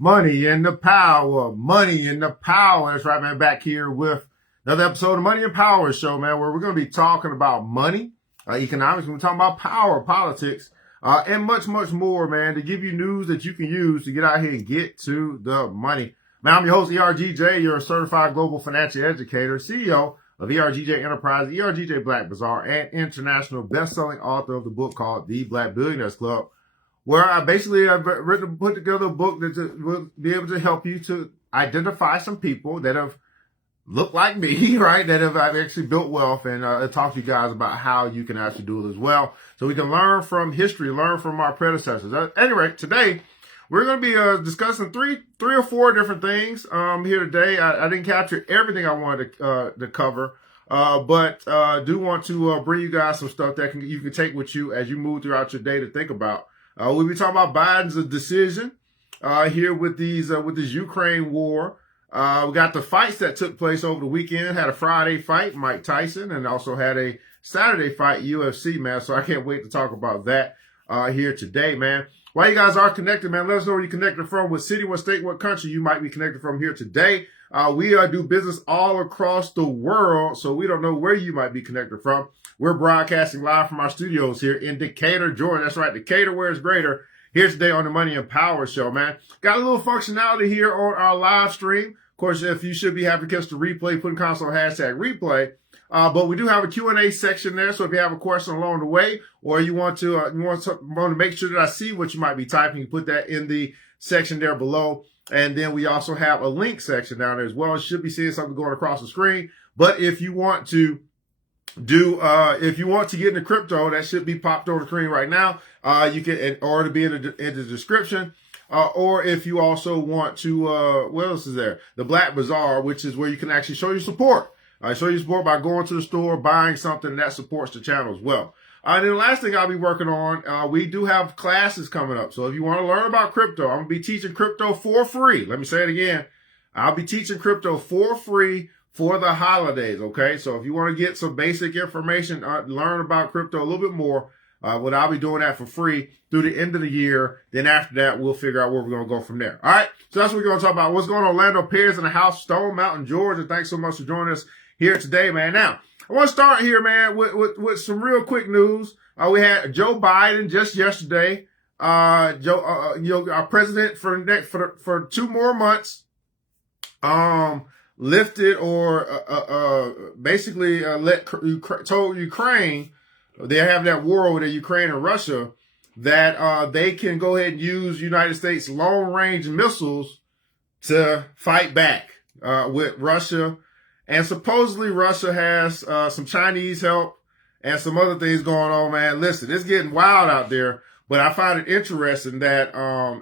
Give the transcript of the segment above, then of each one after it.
Money and the power, money and the power. That's right, man. Back here with another episode of Money and Power Show, man, where we're going to be talking about money, economics. We're talking about power, politics, and much, much more, man, to give you news that you can use to get out here and get to the money. Man, I'm your host, ERGJ. You're a certified global financial educator, CEO of ERGJ Enterprise, ERGJ Black Bazaar, and international best-selling author of the book called The Black Billionaires Club, where I basically have put together a book that will be able to help you to identify some people that have looked like me, right, that have actually built wealth, and talk to you guys about how you can actually do it as well. So we can learn from history, learn from our predecessors. Anyway, today we're going to be discussing three or four different things here today. I didn't capture everything I wanted to cover, but do want to bring you guys some stuff that you can take with you as you move throughout your day to think about. We'll be talking about Biden's decision here with this Ukraine war. We got the fights that took place over the weekend. Had a Friday fight, Mike Tyson, and also had a Saturday fight, UFC, man. So I can't wait to talk about that here today, man. While you guys are connected, man, let us know where you're connected from, what city, what state, what country you might be connected from here today. We do business all across the world, so we don't know where you might be connected from. We're broadcasting live from our studios here in Decatur, Georgia. That's right, Decatur, where it's greater. Here today on the Money and Power Show, man. Got a little functionality here on our live stream. Of course, if you should be happy to catch the replay, put in console hashtag replay. But we do have a Q&A section there. So if you have a question along the way, or you want to make sure that I see what you might be typing, you put that in the section there below. And then we also have a link section down there as well. You should be seeing something going across the screen. But if you want to if you want to get into crypto, that should be popped on the screen right now. You can, or to be in the description. Or if you also want to, what else is there? The Black Bazaar, which is where you can actually show your support. Show your support by going to the store, buying something that supports the channel as well. And then the last thing I'll be working on, we do have classes coming up. So if you want to learn about crypto, I'm going to be teaching crypto for free. Let me say it again. I'll be teaching crypto for free for the holidays, okay? So if you want to get some basic information, learn about crypto a little bit more, I'll be doing that for free through the end of the year. Then after that, we'll figure out where we're going to go from there. All right? So that's what we're going to talk about. What's going on? Orlando Perez in the house, Stone Mountain, Georgia. Thanks so much for joining us here today, man. Now, I want to start here, man, with some real quick news. We had Joe Biden just yesterday, our president for 2 more months, lifted or basically told Ukraine, they have that war over there, Ukraine and Russia, that they can go ahead and use United States long-range missiles to fight back with Russia. And supposedly Russia has some Chinese help and some other things going on, man. Listen, it's getting wild out there, but I find it interesting that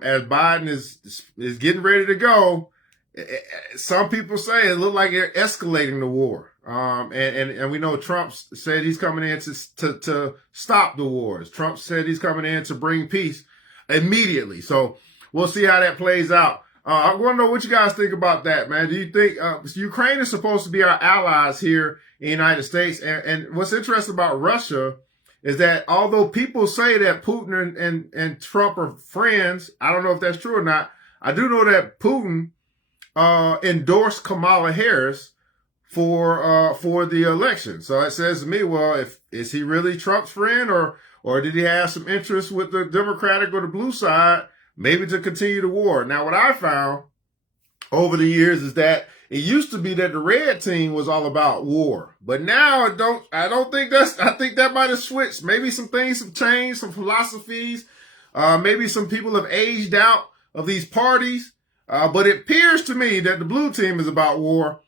as Biden is getting ready to go, some people say it looked like they're escalating the war. And we know Trump said he's coming in to stop the wars. Trump said he's coming in to bring peace immediately. So we'll see how that plays out. I want to know what you guys think about that, man. Do you think Ukraine is supposed to be our allies here in the United States? And what's interesting about Russia is that although people say that Putin and Trump are friends, I don't know if that's true or not. I do know that Putin endorsed Kamala Harris for the election. So it says to me, well, is he really Trump's friend, or did he have some interest with the Democratic or the blue side, maybe to continue the war? Now, what I found over the years is that it used to be that the red team was all about war, but now I think that might have switched. Maybe some things have changed, some philosophies, maybe some people have aged out of these parties. But it appears to me that the blue team is about war,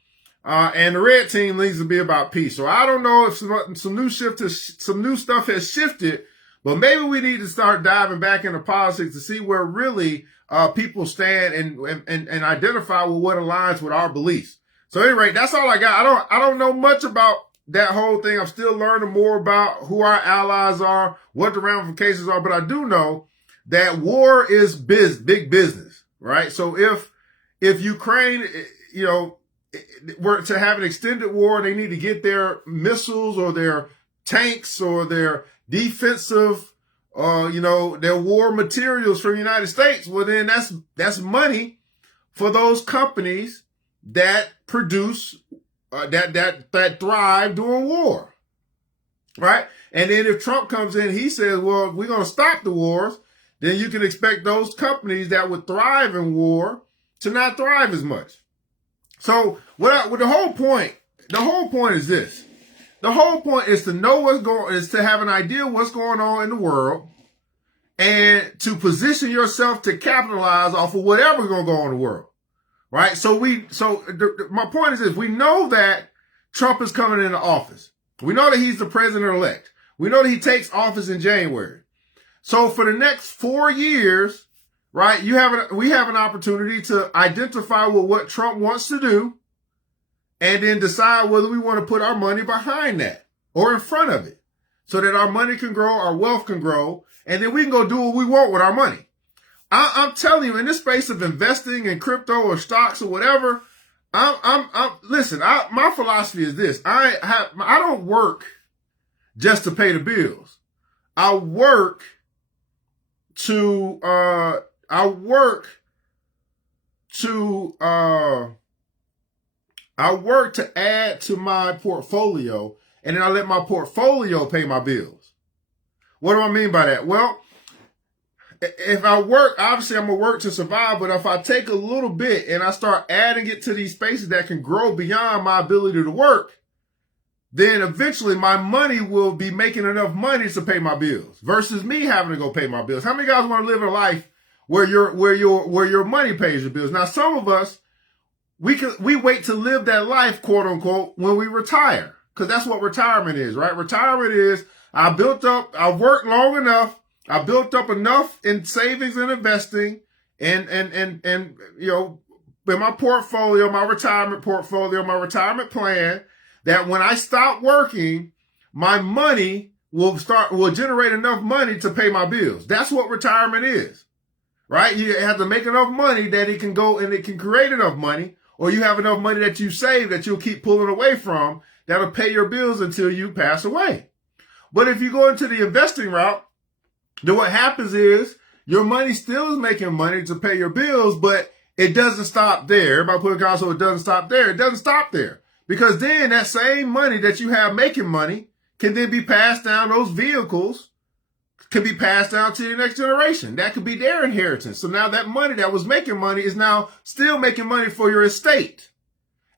and the red team needs to be about peace. So I don't know if some new stuff has shifted, but maybe we need to start diving back into politics to see where really people stand and identify with what aligns with our beliefs. So anyway, that's all I got. I don't know much about that whole thing. I'm still learning more about who our allies are, what the ramifications are, but I do know that war is big business. Right. So if Ukraine, were to have an extended war, they need to get their missiles or their tanks or their defensive, their war materials from the United States. Well, then that's money for those companies that produce, that thrive during war, right? And then if Trump comes in, he says, well, we're going to stop the wars, then you can expect those companies that would thrive in war to not thrive as much. So the whole point is this. The whole point is to know is to have an idea of what's going on in the world and to position yourself to capitalize off of whatever's going to go on in the world. Right? So my point is this. We know that Trump is coming into office. We know that he's the president-elect. We know that he takes office in January. So for the next 4 years, right, we have an opportunity to identify what Trump wants to do and then decide whether we want to put our money behind that or in front of it so that our money can grow, our wealth can grow, and then we can go do what we want with our money. I'm telling you, in this space of investing in crypto or stocks or whatever, listen, my philosophy is this. I don't work just to pay the bills. I work to add to my portfolio, and then I let my portfolio pay my bills. What do I mean by that? Well, if I work, obviously I'm going to work to survive, but if I take a little bit and I start adding it to these spaces that can grow beyond my ability to work, then eventually my money will be making enough money to pay my bills versus me having to go pay my bills. How many guys want to live a life where your money pays your bills? Now, some of us, we wait to live that life, quote unquote, when we retire, because that's what retirement is, right? Retirement is I've worked long enough. I built up enough in savings and investing and in my portfolio, my retirement portfolio, my retirement plan, that when I stop working, my money will generate enough money to pay my bills. That's what retirement is, right? You have to make enough money that it can go and it can create enough money, or you have enough money that you save that you'll keep pulling away from that'll pay your bills until you pass away. But if you go into the investing route, then what happens is your money still is making money to pay your bills, but it doesn't stop there. Everybody put a console, it doesn't stop there. It doesn't stop there. Because then that same money that you have making money can then be passed down. Those vehicles can be passed down to the next generation. That could be their inheritance. So now that money that was making money is now still making money for your estate.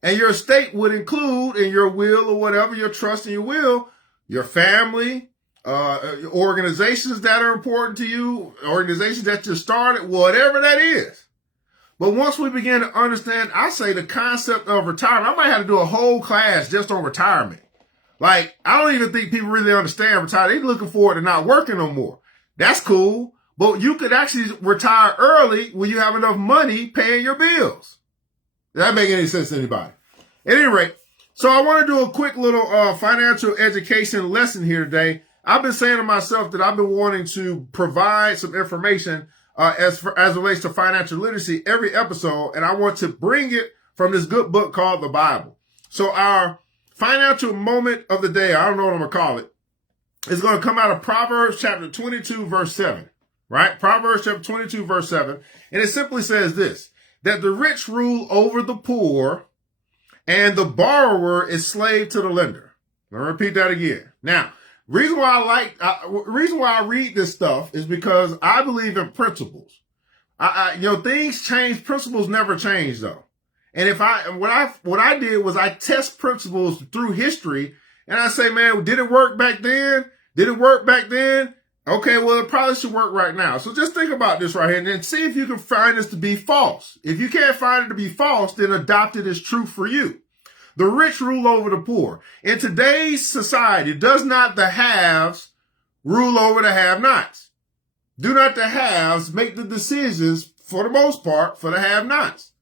And your estate would include in your will or whatever, your trust in your will, your family, organizations that are important to you, organizations that you started, whatever that is. But once we begin to understand, I say the concept of retirement, I might have to do a whole class just on retirement. Like, I don't even think people really understand retirement. They're looking forward to not working no more. That's cool. But you could actually retire early when you have enough money paying your bills. Does that make any sense to anybody? At any rate, so I want to do a quick little financial education lesson here today. I've been saying to myself that I've been wanting to provide some information as it relates to financial literacy every episode, and I want to bring it from this good book called the Bible. So our financial moment of the day, I don't know what I'm going to call it, is going to come out of Proverbs chapter 22, verse 7, right? Proverbs chapter 22, verse 7, and it simply says this, that the rich rule over the poor, and the borrower is slave to the lender. Let me repeat that again. Now, reason why I read this stuff is because I believe in principles. Things change, principles never change though. And what I did was I test principles through history, and I say, man, did it work back then? Did it work back then? Okay, well, it probably should work right now. So just think about this right here and then see if you can find this to be false. If you can't find it to be false, then adopt it as true for you. The rich rule over the poor. In today's society, does not the haves rule over the have-nots? Do not the haves make the decisions, for the most part, for the have-nots?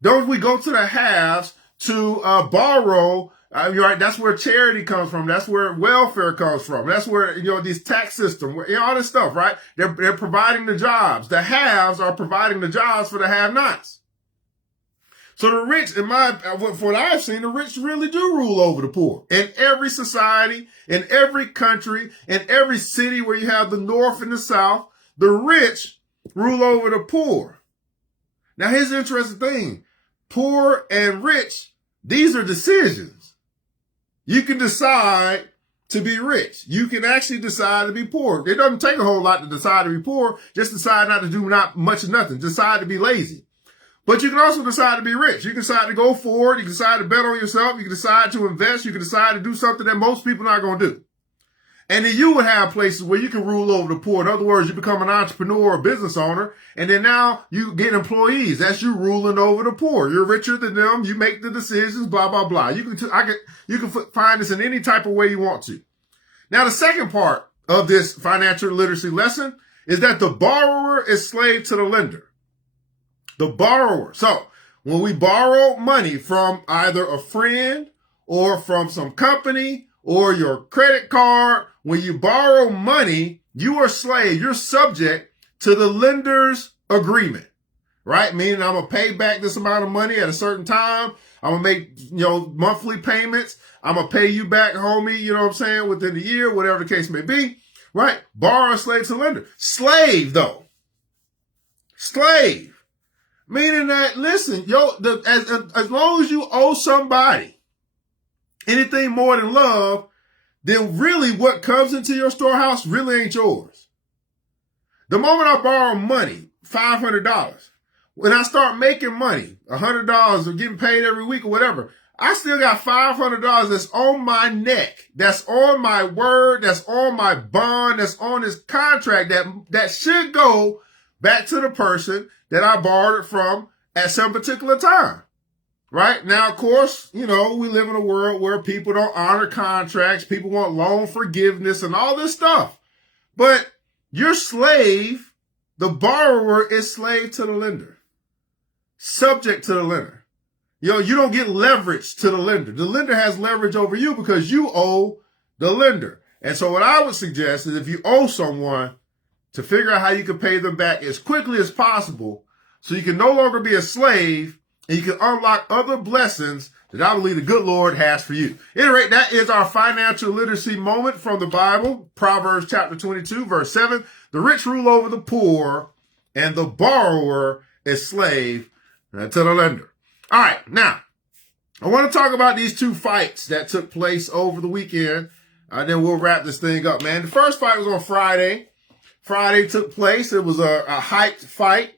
Don't we go to the haves to borrow? Right, that's where charity comes from. That's where welfare comes from. That's where, this tax system, all this stuff, right? They're providing the jobs. The haves are providing the jobs for the have-nots. So the rich, from what I've seen, the rich really do rule over the poor. In every society, in every country, in every city where you have the North and the South, the rich rule over the poor. Now, here's the interesting thing. Poor and rich, these are decisions. You can decide to be rich. You can actually decide to be poor. It doesn't take a whole lot to decide to be poor. Just decide not to do not much of nothing. Decide to be lazy. But you can also decide to be rich. You can decide to go forward. You can decide to bet on yourself. You can decide to invest. You can decide to do something that most people are not going to do. And then you would have places where you can rule over the poor. In other words, you become an entrepreneur or business owner, and then now you get employees. That's you ruling over the poor. You're richer than them. You make the decisions, blah, blah, blah. You can find this in any type of way you want to. Now, the second part of this financial literacy lesson is that the borrower is slave to the lender. The borrower. So when we borrow money from either a friend or from some company or your credit card, when you borrow money, you are slave. You're subject to the lender's agreement, right? Meaning I'm going to pay back this amount of money at a certain time. I'm going to make, monthly payments. I'm going to pay you back, homie, you know what I'm saying, within the year, whatever the case may be, right? Borrower, slave to lender. Slave, though. Slave. Meaning that, listen, as long as you owe somebody anything more than love, then really what comes into your storehouse really ain't yours. The moment I borrow money, $500, when I start making money, $100 or getting paid every week or whatever, I still got $500 that's on my neck, that's on my word, that's on my bond, that's on this contract that should go back to the person that I borrowed it from at some particular time. Right? Now, of course, we live in a world where people don't honor contracts. People want loan forgiveness and all this stuff. But you're slave. The borrower is slave to the lender. Subject to the lender. You don't get leverage to the lender. The lender has leverage over you because you owe the lender. And so what I would suggest is if you owe someone, to figure out how you can pay them back as quickly as possible so you can no longer be a slave and you can unlock other blessings that I believe the good Lord has for you. At any rate, that is our financial literacy moment from the Bible. Proverbs chapter 22, verse 7. The rich rule over the poor, and the borrower is slave to the lender. All right, now, I want to talk about these two fights that took place over the weekend. Then we'll wrap this thing up, man. The first fight was on Friday. Friday took place. It was a hyped fight.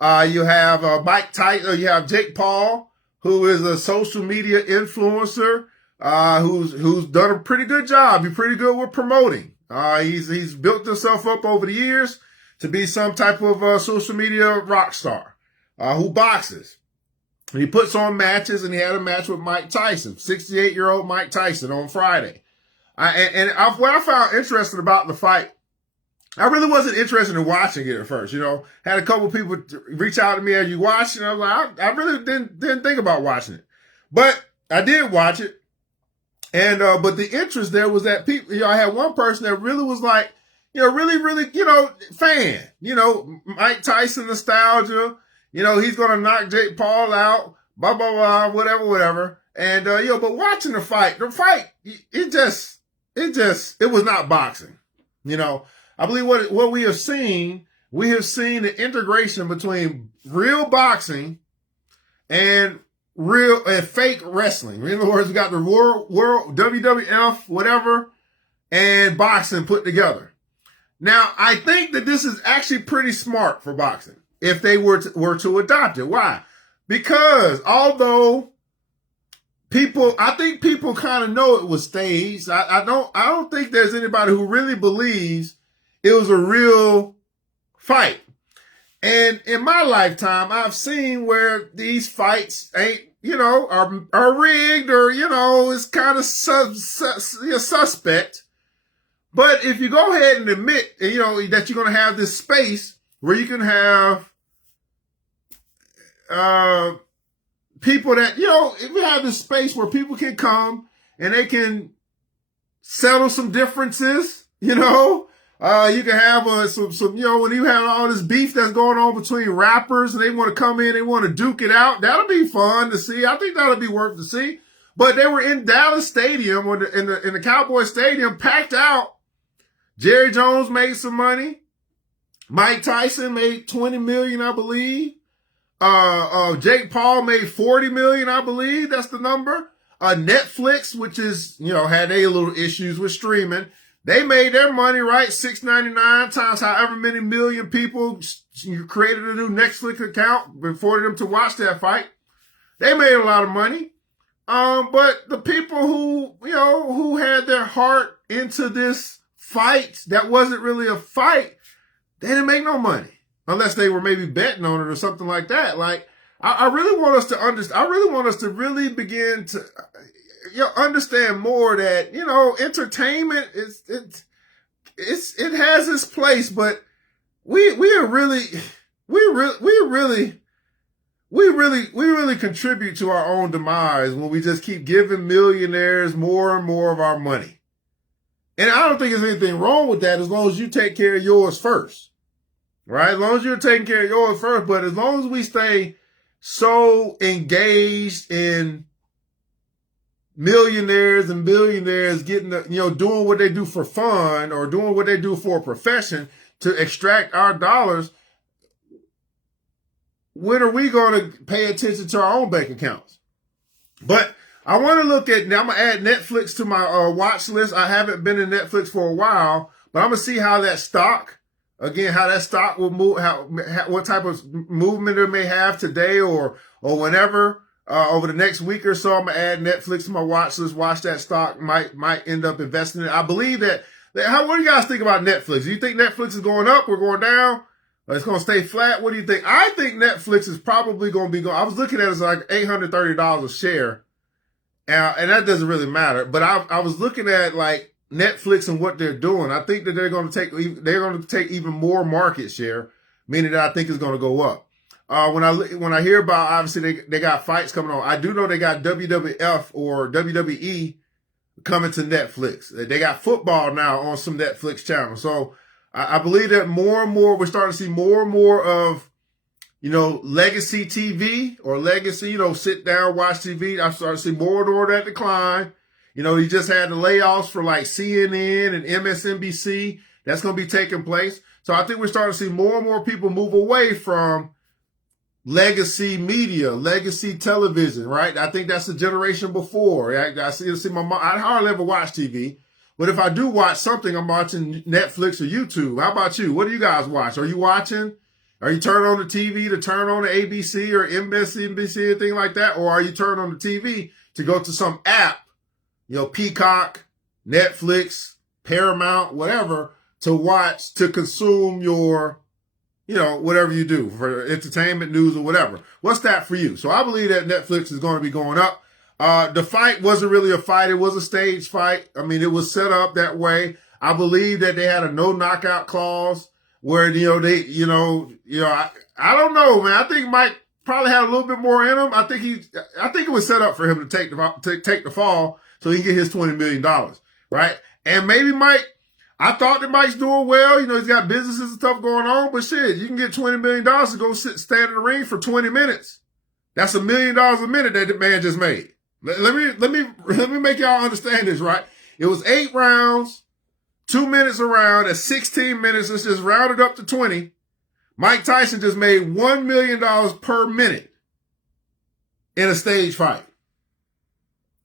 You have Mike Tyson. You have Jake Paul, who is a social media influencer, who's done a pretty good job. He's pretty good with promoting. He's built himself up over the years to be some type of social media rock star, who boxes. And he puts on matches, and he had a match with Mike Tyson, 68-year-old Mike Tyson on Friday. What I found interesting about the fight, I really wasn't interested in watching it at first, Had a couple people reach out to me as you watched, and I was like, I really didn't think about watching it. But I did watch it. And, but the interest there was that people, I had one person that really was like, really, fan, Mike Tyson nostalgia, he's going to knock Jake Paul out, blah, blah, blah, whatever. And, but watching the fight, it was not boxing, I believe what we have seen the integration between real boxing and real and fake wrestling. In other words, we got the world WWF, whatever, and boxing put together. Now, I think that this is actually pretty smart for boxing if they were to adopt it. Why? Because although I think people kind of know it was staged. I don't think there's anybody who really believes it was a real fight. And in my lifetime, I've seen where these fights ain't, are rigged or, it's kind of suspect. But if you go ahead and admit, that you're going to have this space where you can have people that, if you have this space where people can come and they can settle some differences, you can have some when you have all this beef that's going on between rappers and they want to come in, they want to duke it out. That'll be fun to see. I think that'll be worth to see. But they were in Dallas Stadium or in the Cowboy Stadium, packed out. Jerry Jones made some money. Mike Tyson made $20 million, I believe. Jake Paul made 40 million, I believe. That's the number. Netflix, which is, had a little issues with streaming. They made their money, right? $6.99 times however many million people created a new Netflix account for them to watch that fight. They made a lot of money. But the people who had their heart into this fight that wasn't really a fight, they didn't make no money unless they were maybe betting on it or something like that. Like, I really want us to understand. I really want us to really begin to, understand more that entertainment it has its place, but we really contribute to our own demise when we just keep giving millionaires more and more of our money. And I don't think there's anything wrong with that as long as you take care of yours first, right? As long as you're taking care of yours first, but as long as we stay so engaged in millionaires and billionaires getting doing what they do for fun or doing what they do for a profession to extract our dollars, when are we going to pay attention to our own bank accounts? But I want to look at, now I'm going to add Netflix to my watch list. I haven't been in Netflix for a while, but I'm going to see how that stock will move, what type of movement it may have today or whenever, over the next week or so. I'm going to add Netflix to my watch list, watch that stock, might end up investing in it. I believe that what do you guys think about Netflix? Do you think Netflix is going up or going down? Or it's going to stay flat? What do you think? I think Netflix is probably going to be going. I was looking at it as like $830 a share. And that doesn't really matter. But I was looking at like Netflix and what they're doing. I think that they're going to take even more market share, meaning that I think it's going to go up. When I hear about, obviously they got fights coming on. I do know they got WWF or WWE coming to Netflix. They got football now on some Netflix channels. So I believe that more and more we're starting to see more and more of legacy TV or legacy, sit down, watch TV. I'm starting to see more and more of that decline. You just had the layoffs for like CNN and MSNBC. That's going to be taking place. So I think we're starting to see more and more people move away from legacy media, legacy television, right? I think that's the generation before. I see my mom. I hardly ever watch TV. But if I do watch something, I'm watching Netflix or YouTube. How about you? What do you guys watch? Are you watching? Are you turning on the TV to turn on the ABC or MSNBC, anything like that? Or are you turning on the TV to go to some app, Peacock, Netflix, Paramount, whatever, to watch, to consume your, whatever you do for entertainment, news, or whatever? What's that for you? So I believe that Netflix is going to be going up. The fight wasn't really a fight. It was a stage fight. I mean, it was set up that way. I believe that they had a no knockout clause where, I don't know, man. I think Mike probably had a little bit more in him. I think it was set up for him to take the fall so he can get his $20 million, right? And maybe Mike, I thought that Mike's doing well. He's got businesses and stuff going on, but shit, you can get $20 million to go stand in the ring for 20 minutes. That's $1 million a minute that the man just made. Let me make y'all understand this, right? It was 8 rounds, 2 minutes a round. At 16 minutes, let's just round it up to 20. Mike Tyson just made $1 million per minute in a stage fight.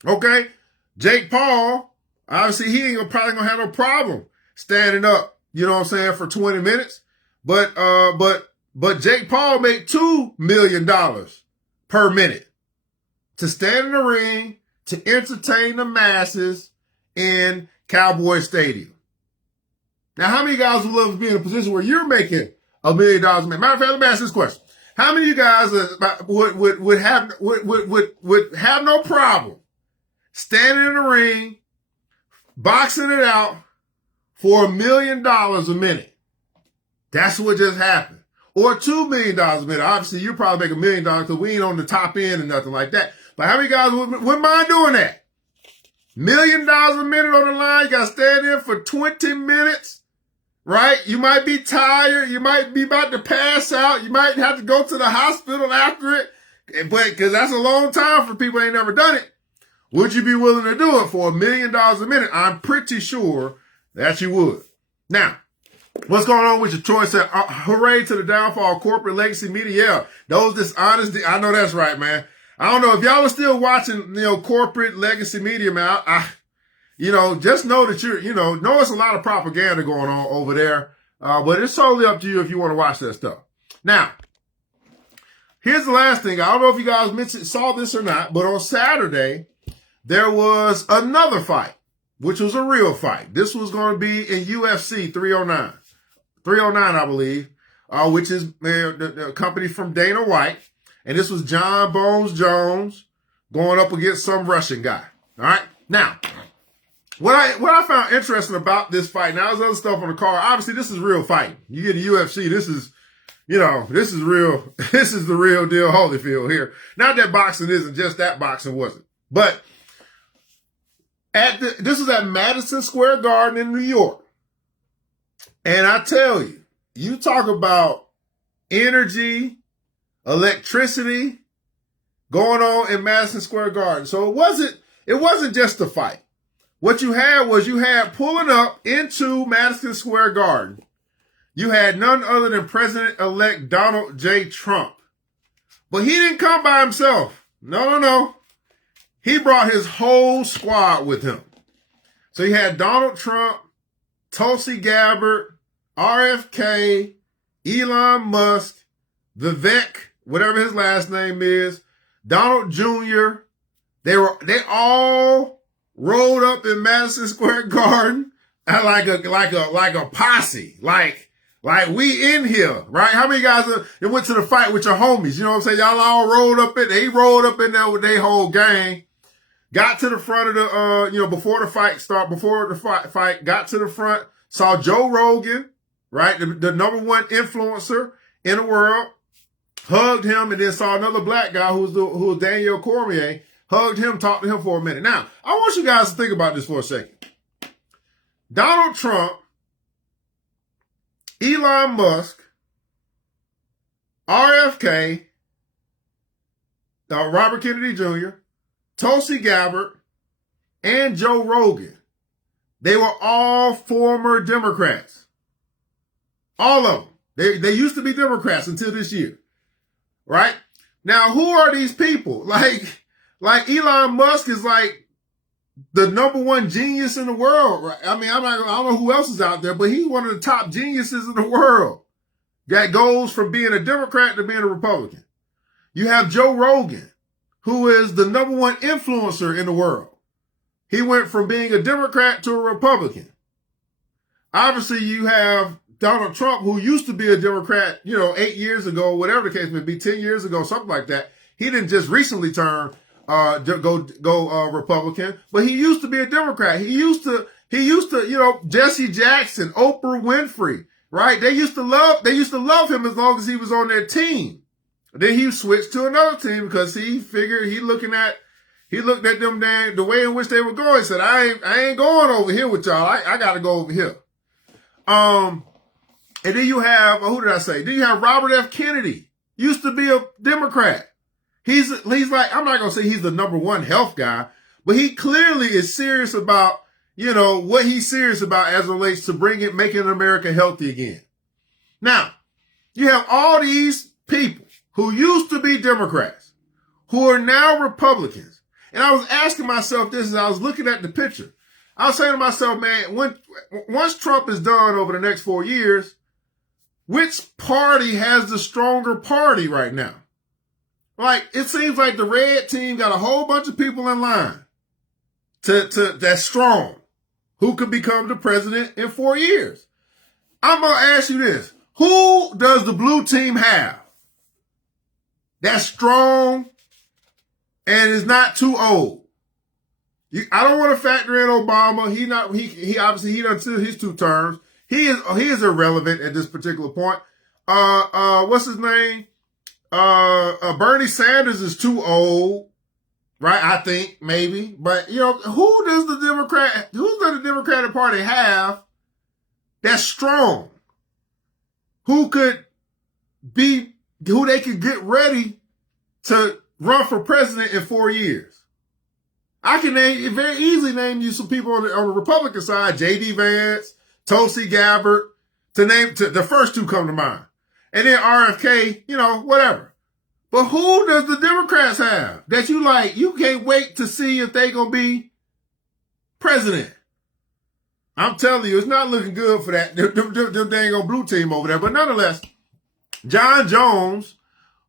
Okay? Jake Paul, obviously he ain't probably gonna have no problem standing up, for 20 minutes. But Jake Paul made $2 million per minute to stand in the ring, to entertain the masses in Cowboy Stadium. Now, how many guys would love to be in a position where you're making $1 million a minute? Matter of fact, let me ask this question. How many of you guys would have no problem standing in the ring, boxing it out for $1 million a minute? That's what just happened. Or $2 million a minute. Obviously, you probably make $1 million because we ain't on the top end and nothing like that. But how many guys wouldn't mind doing that? $1 million a minute on the line. You got to stand in for 20 minutes, right? You might be tired. You might be about to pass out. You might have to go to the hospital after it. But because that's a long time for people who ain't never done it. Would you be willing to do it for $1 million a minute? I'm pretty sure that you would. Now, What's going on with your choice? Hooray to the downfall of corporate legacy media. Yeah, those dishonest. I know that's right, man. I don't know if y'all are still watching, corporate legacy media, man. Just know that know it's a lot of propaganda going on over there. But it's totally up to you if you want to watch that stuff. Now, here's the last thing. I don't know if you guys saw this or not, but on Saturday, there was another fight, which was a real fight. This was going to be in UFC 309. 309, I believe, which is the company from Dana White. And this was John Bones Jones going up against some Russian guy. All right. Now, what I found interesting about this fight, now there's other stuff on the card. Obviously, this is real fighting. You get a UFC, this is real. This is the real deal Holyfield here. Not that boxing isn't just that boxing wasn't. But this is at Madison Square Garden in New York. And I tell you, you talk about energy, electricity going on in Madison Square Garden. So it wasn't just a fight. What you had pulling up into Madison Square Garden, you had none other than President-elect Donald J. Trump. But he didn't come by himself. No. He brought his whole squad with him. So you had Donald Trump, Tulsi Gabbard, RFK, Elon Musk, Vivek, whatever his last name is, Donald Jr. They all rolled up in Madison Square Garden like a posse, like we in here, right? How many guys went to the fight with your homies? You know what I'm saying? Y'all all rolled up in. They rolled up in there with their whole gang. Got to the front of the, before the fight, got to the front, saw Joe Rogan, right? The number one influencer in the world, hugged him, and then saw another black guy who was Daniel Cormier, hugged him, talked to him for a minute. Now, I want you guys to think about this for a second. Donald Trump, Elon Musk, RFK, Robert Kennedy Jr., Tulsi Gabbard, and Joe Rogan. They were all former Democrats. All of them. They used to be Democrats until this year. Right? Now, who are these people? Like Elon Musk is like the number one genius in the world. Right? I mean, I don't know who else is out there, but he's one of the top geniuses in the world. That goes from being a Democrat to being a Republican. You have Joe Rogan, who is the number one influencer in the world. He went from being a Democrat to a Republican. Obviously, you have Donald Trump, who used to be a Democrat, 8 years ago, whatever the case may be, 10 years ago, something like that. He didn't just recently turn, go Republican, but he used to be a Democrat. He used to, Jesse Jackson, Oprah Winfrey, right? They used to love him as long as he was on their team. Then he switched to another team because he figured he looked at them the way in which they were going. He said, I ain't going over here with y'all. I got to go over here. And then you have, who did I say? Then you have Robert F. Kennedy. Used to be a Democrat. He's like, I'm not going to say he's the number one health guy, but he clearly is serious about, what he's serious about as it relates to making America healthy again. Now, you have all these people who used to be Democrats, who are now Republicans. And I was asking myself this as I was looking at the picture. I was saying to myself, man, once Trump is done over the next 4 years, which party has the stronger party right now? Like, it seems like the red team got a whole bunch of people in line that's strong, who could become the president in 4 years. I'm going to ask you this. Who does the blue team have that's strong and is not too old? I don't want to factor in Obama. He obviously done his 2 terms. He is irrelevant at this particular point. What's his name? Bernie Sanders is too old, right? I think maybe, but who does the Democratic Party have that's strong? Who they could get ready to run for president in 4 years? I can very easily name you some people on the Republican side: J.D. Vance, Tulsi Gabbard, The first two come to mind. And then RFK, whatever. But who does the Democrats have that you can't wait to see if they gonna be president? I'm telling you, it's not looking good for that. Them dang old blue team over there. But nonetheless, John Jones,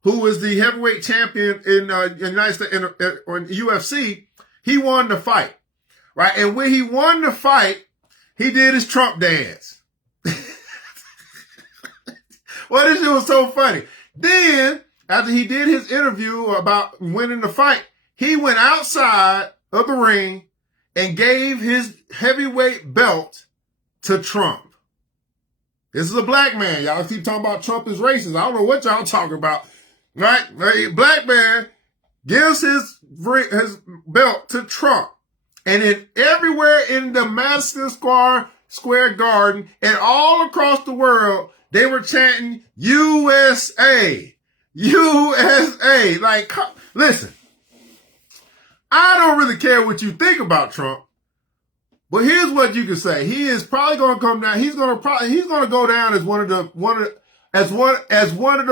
who is the heavyweight champion in United States in UFC, he won the fight, right? And when he won the fight, he did his Trump dance. Well, this shit was so funny. Then, after he did his interview about winning the fight, he went outside of the ring and gave his heavyweight belt to Trump. This is a black man. Y'all keep talking about Trump is racist. I don't know what y'all talking about. Right? A black man gives his belt to Trump. And then everywhere in the Madison Square Garden and all across the world, they were chanting USA. USA. Like, listen, I don't really care what you think about Trump, but here's what you can say. He is probably going to come down. He's going to go down as one of the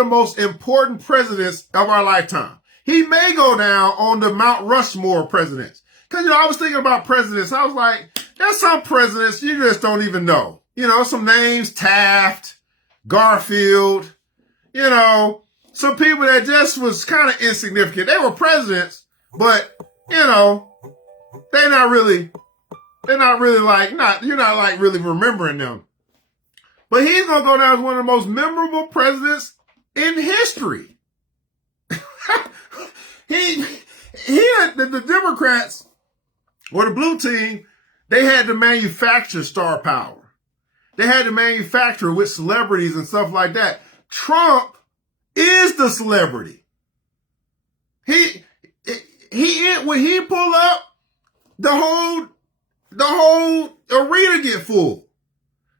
most important presidents of our lifetime. He may go down on the Mount Rushmore presidents. Cause, I was thinking about presidents. I was like, there's some presidents you just don't even know. Some names, Taft, Garfield, some people that just was kind of insignificant. They were presidents, but, you're not really you're not really remembering them. But he's going to go down as one of the most memorable presidents in history. The Democrats, or the blue team, they had to manufacture star power. They had to manufacture with celebrities and stuff like that. Trump is the celebrity. When he pull up, the whole arena get full.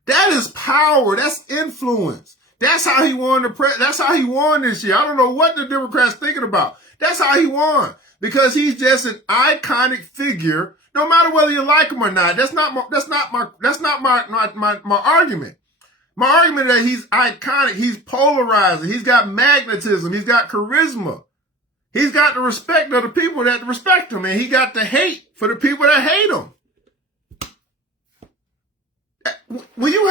That is power. That's influence. That's how he won that's how he won this year. I don't know what the Democrats thinking about. That's how he won. Because he's just an iconic figure, no matter whether you like him or not. That's not my argument. My argument is that he's iconic. He's polarizing. He's got magnetism. He's got charisma. He's got the respect of the people that respect him, and he got the hate for the people that hate him. When you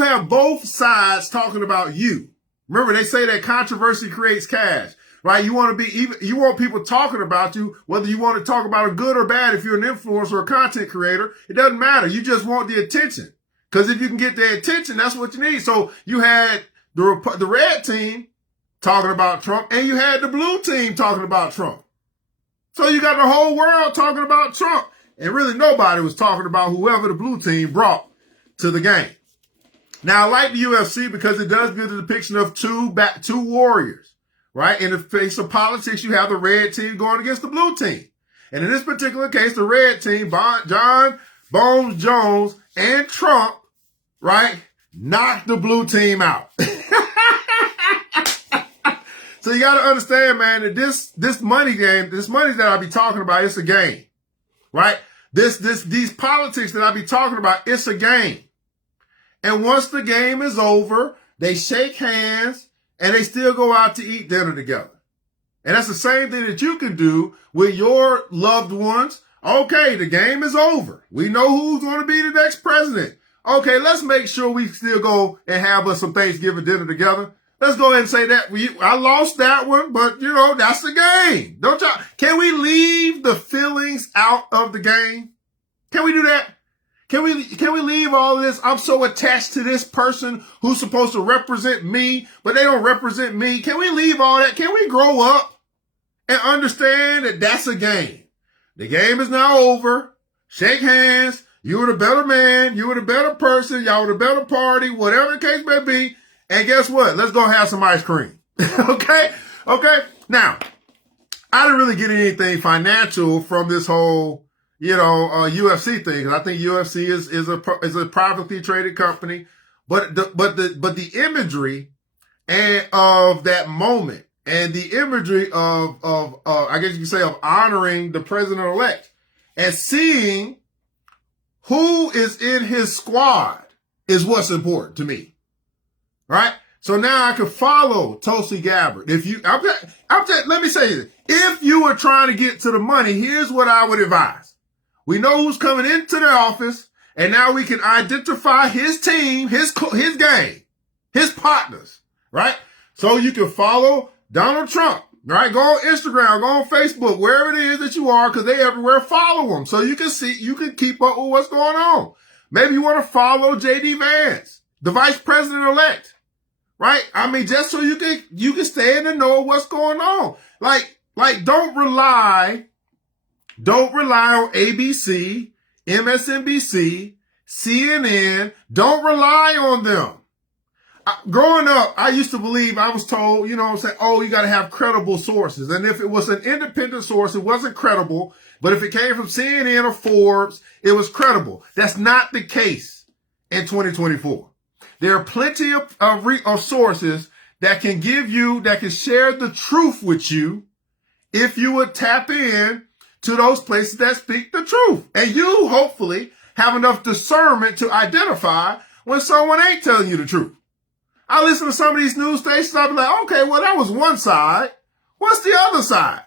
have both sides talking about you, remember they say that controversy creates cash, right? You want people talking about you, whether you want to talk about it good or bad. If you're an influencer or a content creator, it doesn't matter. You just want the attention, because if you can get their attention, that's what you need. So you had the red team talking about Trump, and you had the blue team talking about Trump. So you got the whole world talking about Trump. And really nobody was talking about whoever the blue team brought to the game. Now, I like the UFC because it does give the depiction of two warriors, right? In the face of politics, you have the red team going against the blue team. And in this particular case, the red team, John Bones Jones and Trump, right, knocked the blue team out. So you got to understand, man, that this money game, this money that I be talking about, it's a game, right? These politics that I be talking about, it's a game. And once the game is over, they shake hands and they still go out to eat dinner together. And that's the same thing that you can do with your loved ones. Okay, the game is over. We know who's going to be the next president. Okay, let's make sure we still go and have us some Thanksgiving dinner together. Let's go ahead and say that I lost that one, but that's the game. Don't y'all? Can we leave the feelings out of the game? Can we do that? Can we leave all of this? I'm so attached to this person who's supposed to represent me, but they don't represent me. Can we leave all that? Can we grow up and understand that that's a game? The game is now over. Shake hands. You were the better man. You were the better person. Y'all were the better party, whatever the case may be. And guess what? Let's go have some ice cream. Okay? Now, I didn't really get anything financial from this whole, UFC thing. Cause I think UFC is a privately traded company, but the imagery of that moment and the imagery of I guess you could say of honoring the president-elect and seeing who is in his squad. is what's important to me. Right? So now I can follow Tulsi Gabbard. Let me say this. If you are trying to get to the money, here's what I would advise. We know who's coming into their office, and now we can identify his team, his gang, his partners, right? So you can follow Donald Trump, right? Go on Instagram, go on Facebook, wherever it is that you are, because they everywhere, follow them. So you can keep up with what's going on. Maybe you want to follow J.D. Vance, the vice president-elect. Right? I mean, just so you can stay in the know of what's going on. Like, don't rely on ABC, MSNBC, CNN. Don't rely on them. Growing up, I used to believe, I was told, you got to have credible sources. And if it was an independent source, it wasn't credible. But if it came from CNN or Forbes, it was credible. That's not the case in 2024. There are plenty of sources that can share the truth with you if you would tap in to those places that speak the truth. And you hopefully have enough discernment to identify when someone ain't telling you the truth. I listen to some of these news stations, I'll be like, okay, well, that was one side. What's the other side?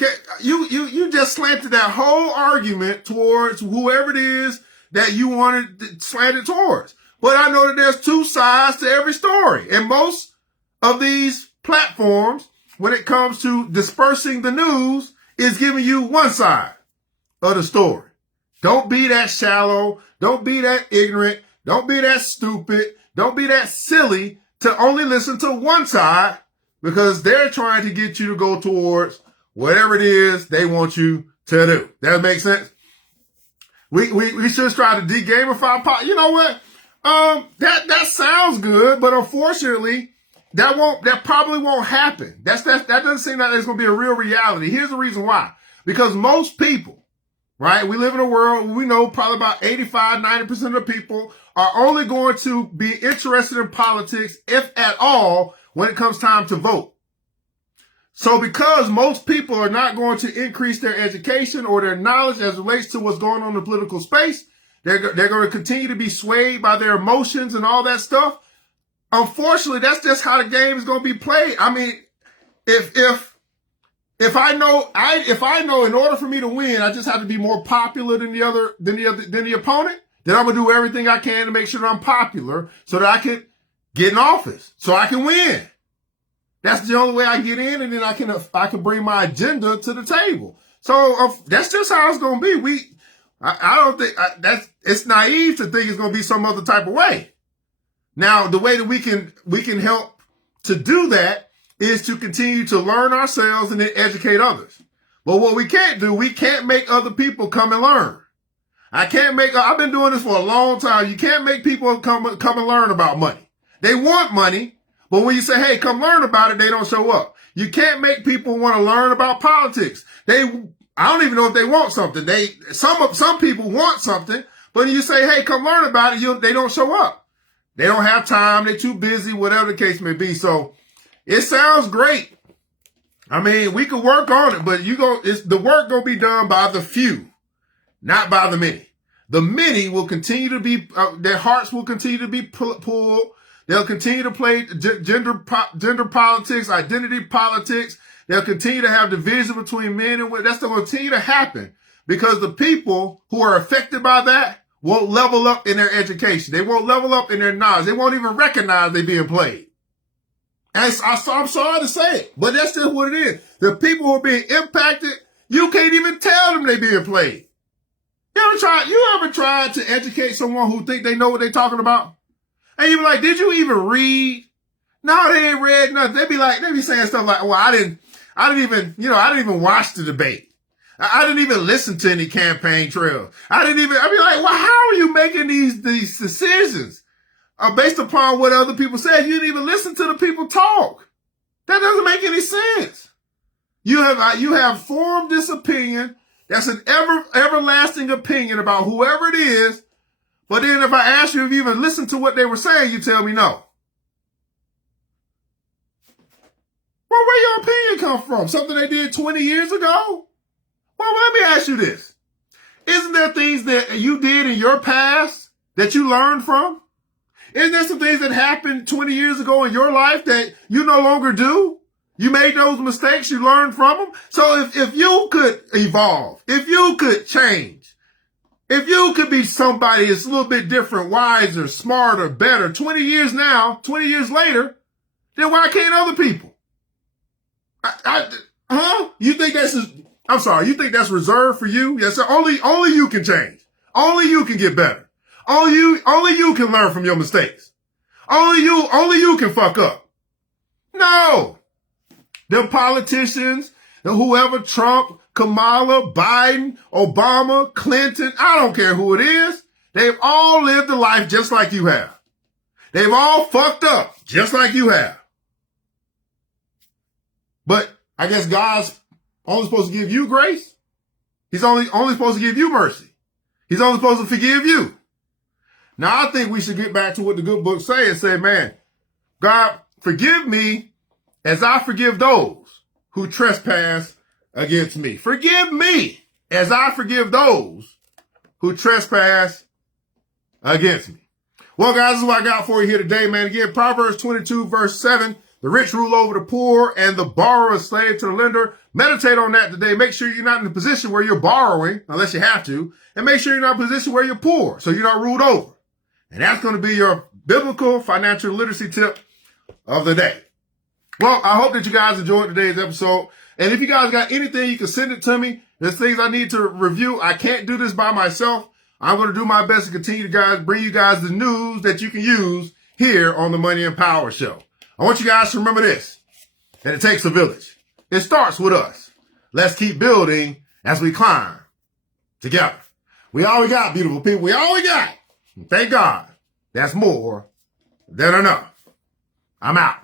Okay, you just slanted that whole argument towards whoever it is that you wanted to slant it towards. But I know that there's two sides to every story. And most of these platforms, when it comes to dispersing the news, is giving you one side of the story. Don't be that shallow. Don't be that ignorant. Don't be that stupid. Don't be that silly to only listen to one side, because they're trying to get you to go towards whatever it is they want you to do. That makes sense? We should try to de-gamify. You know what? That sounds good, but unfortunately, that probably won't happen. That doesn't seem like it's going to be a real reality. Here's the reason why. Because most people, right? We live in a world, we know probably about 85, 90% of the people are only going to be interested in politics, if at all, when it comes time to vote. So because most people are not going to increase their education or their knowledge as it relates to what's going on in the political space, they're going to continue to be swayed by their emotions and all that stuff. Unfortunately, that's just how the game is going to be played. I mean, if I know in order for me to win, I just have to be more popular than the opponent, then I'm going to do everything I can to make sure that I'm popular so that I can get in office, so I can win. That's the only way I get in, and then I can bring my agenda to the table. So that's just how it's going to be. I don't think it's naive to think it's going to be some other type of way. Now, the way that we can help to do that is to continue to learn ourselves and then educate others. But what we can't do, we can't make other people come and learn. I've been doing this for a long time. You can't make people come and learn about money. They want money, but when you say, hey, come learn about it, they don't show up. You can't make people want to learn about politics. I don't even know if they want something. Some people want something, but when you say, hey, come learn about it, they don't show up. They don't have time. They're too busy, whatever the case may be. So it sounds great. I mean, we could work on it, but the work gonna be done by the few, not by the many. The many will continue to be, their hearts will continue to be pulled. They'll continue to play gender politics, identity politics. They'll continue to have division between men and women. That's going to continue to happen because the people who are affected by that won't level up in their education. They won't level up in their knowledge. They won't even recognize they're being played. And I'm sorry to say it, but that's just what it is. The people who are being impacted, you can't even tell them they're being played. You ever tried to educate someone who think they know what they're talking about? And you be like, did you even read? No, they ain't read nothing. They be saying stuff like, well, I didn't even watch the debate. I didn't even listen to any campaign trails. I'd be like, well, how are you making these decisions based upon what other people said? You didn't even listen to the people talk. That doesn't make any sense. You have formed this opinion. That's an everlasting opinion about whoever it is. But then if I ask you if you even listened to what they were saying, you tell me no. Well, where your opinion come from? Something they did 20 years ago? Well, let me ask you this. Isn't there things that you did in your past that you learned from? Isn't there some things that happened 20 years ago in your life that you no longer do? You made those mistakes, you learned from them. So if you could evolve, if you could change, if you could be somebody that's a little bit different, wiser, smarter, better, 20 years now, 20 years later, then why can't other people? You think you think that's reserved for you? Yes, sir. Only you can change. Only you can get better. Only you can learn from your mistakes. Only you can fuck up. No. Them politicians, whoever, Trump, Kamala, Biden, Obama, Clinton, I don't care who it is. They've all lived a life just like you have. They've all fucked up just like you have. But I guess God's only supposed to give you grace. He's only supposed to give you mercy. He's only supposed to forgive you. Now, I think we should get back to what the good book say and say, man, God, forgive me as I forgive those who trespass against me. Forgive me as I forgive those who trespass against me. Well, guys, this is what I got for you here today, man. Again, Proverbs 22, verse 7. The rich rule over the poor and the borrower is slave to the lender. Meditate on that today. Make sure you're not in a position where you're borrowing, unless you have to. And make sure you're not in a position where you're poor, so you're not ruled over. And that's going to be your biblical financial literacy tip of the day. Well, I hope that you guys enjoyed today's episode. And if you guys got anything, you can send it to me. There's things I need to review. I can't do this by myself. I'm going to do my best to continue to bring you guys the news that you can use here on the Money and Power Show. I want you guys to remember this, that it takes a village. It starts with us. Let's keep building as we climb together. We all we got, beautiful people. We all we got. Thank God. That's more than enough. I'm out.